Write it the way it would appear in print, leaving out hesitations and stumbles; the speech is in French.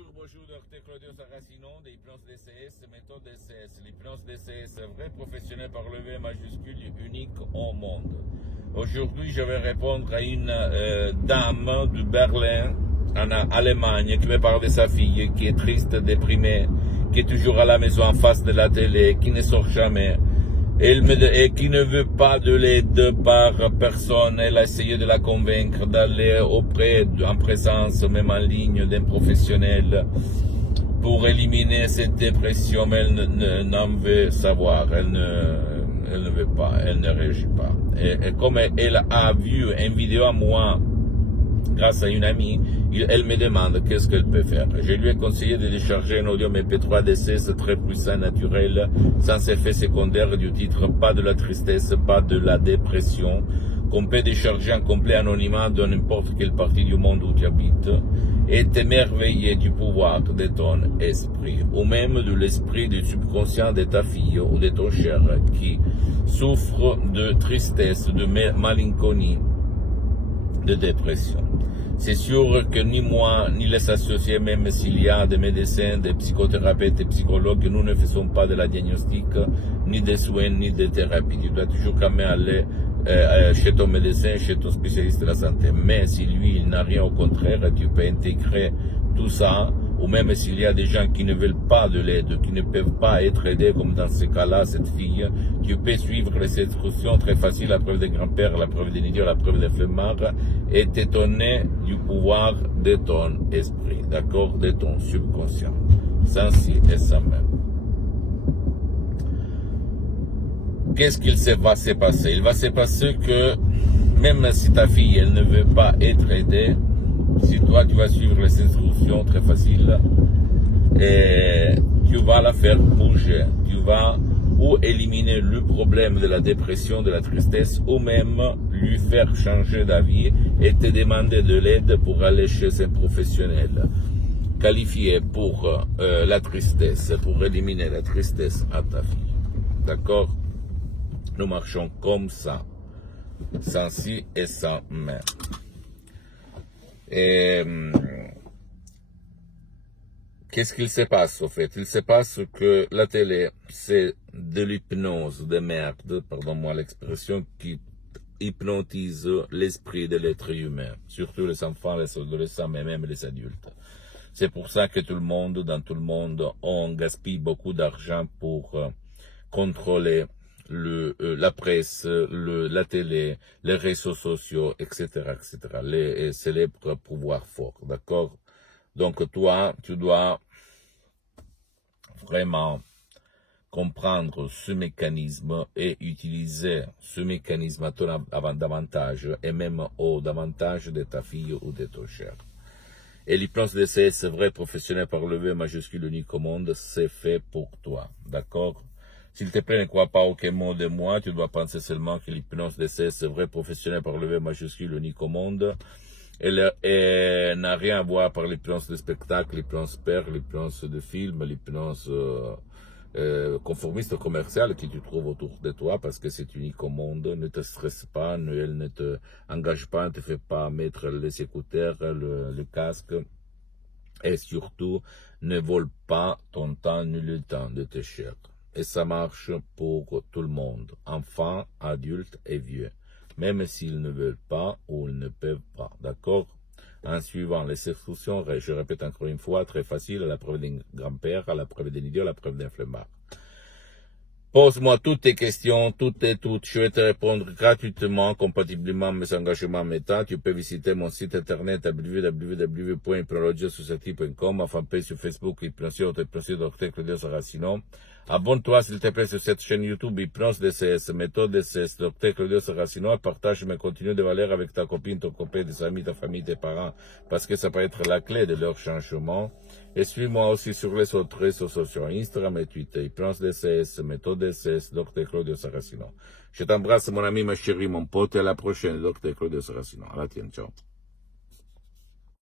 Bonjour, docteur Claudio Saracino de l'hypnose DCS, méthode DCS. L'hypnose DCS, vrai professionnel par le V majuscule, unique au monde. Aujourd'hui, je vais répondre à une dame de Berlin, en Allemagne, qui me parle de sa fille, qui est triste, déprimée, qui est toujours à la maison en face de la télé, qui ne sort jamais. Et qui ne veut pas de l'aide par personne. Elle a essayé de la convaincre d'aller auprès, en présence, même en ligne, d'un professionnel pour éliminer cette dépression, mais elle n'en veut savoir. Elle ne veut pas, elle ne réagit pas. Et comme elle a vu une vidéo à moi, grâce à une amie, elle me demande qu'est-ce qu'elle peut faire. Je lui ai conseillé de décharger un audio MP3 DCS très puissant, naturel, sans effet secondaire du titre, pas de la tristesse, pas de la dépression, qu'on peut décharger en complet anonymat dans n'importe quelle partie du monde où tu habites, et t'émerveiller du pouvoir de ton esprit, ou même de l'esprit du subconscient de ta fille ou de ton cher qui souffre de tristesse, de malinconie, de dépression. C'est sûr que ni moi, ni les associés, même s'il y a des médecins, des psychothérapeutes et psychologues, nous ne faisons pas de la diagnostic, ni des soins, ni de thérapie. Tu dois toujours quand même aller chez ton médecin, chez ton spécialiste de la santé. Mais si lui, il n'a rien, au contraire, tu peux intégrer tout ça, ou même s'il y a des gens qui ne veulent pas de l'aide, qui ne peuvent pas être aidés, comme dans ce cas-là, cette fille, tu peux suivre les instructions très faciles, la preuve des grands-pères, la preuve des idiots, la preuve des flemmards, et t'étonner du pouvoir de ton esprit, d'accord, de ton subconscient, sans si et sans même. Qu'est-ce qu'il va se passer? Il va se passer que, même si ta fille, elle ne veut pas être aidée, si toi tu vas suivre les instructions très faciles, et tu vas la faire bouger, tu vas ou éliminer le problème de la dépression, de la tristesse, ou même lui faire changer d'avis et te demander de l'aide pour aller chez un professionnel qualifié pour la tristesse, pour éliminer la tristesse à ta fille. D'accord? Nous marchons comme ça, sans si et sans mais. Et qu'est-ce qu'il se passe au fait? Il se passe que la télé, c'est de l'hypnose de merde, pardon-moi l'expression, qui hypnotise l'esprit de l'être humain, surtout les enfants, les adolescents, mais même les adultes. C'est pour ça que tout le monde, dans tout le monde, on gaspille beaucoup d'argent pour contrôler la presse, la télé, les réseaux sociaux, etc., etc., les célèbres pouvoirs forts, d'accord? Donc toi, tu dois vraiment comprendre ce mécanisme et utiliser ce mécanisme à ton avantage et même au davantage de ta fille ou de ton cher. Et l'hypnose DCS, vrai professionnel par le V majuscule unique au monde, c'est fait pour toi, d'accord? S'il te plaît, ne crois pas aucun mot de moi, tu dois penser seulement que l'hypnose DCS, vrai professionnel par le V majuscule unique au monde, elle n'a rien à voir par l'hypnose de spectacle, l'hypnose père, l'hypnose de film, l'hypnose conformiste commerciale que tu trouves autour de toi parce que c'est unique au monde. Ne te stresse pas, elle ne te engage pas, ne te fait pas mettre les écouteurs, le casque. Et surtout, ne vole pas ton temps ni le temps de tes chers. Et ça marche pour tout le monde, enfants, adultes et vieux, même s'ils ne veulent pas ou ils ne peuvent pas, d'accord? En suivant les instructions, je répète encore une fois, très facile, à la preuve d'un grand-père, à la preuve d'un idiot, à la preuve d'un flemmard. Pose-moi toutes tes questions, toutes, je vais te répondre gratuitement, compatiblement à mes engagements méta. Tu peux visiter mon site internet www.hypnologiasociety.com, ma fanpage sur Facebook, Hypnosio, Dr Claudio Saracino. Abonne-toi s'il te plaît sur cette chaîne YouTube, Hypnose DCS, méthode DCS, Dr Claudio Saracino, et partage mes contenus de valeur avec ta copine, ton copain, tes amis, ta famille, tes parents, parce que ça peut être la clé de leur changement. Et suis-moi aussi sur les autres réseaux sociaux, Instagram et Twitter, Hypnose DCS, méthode DCS, Dr Claudio Saracino. Je t'embrasse, mon ami, ma chérie, mon pote, et à la prochaine, Dr Claudio Saracino. À la tienne, ciao.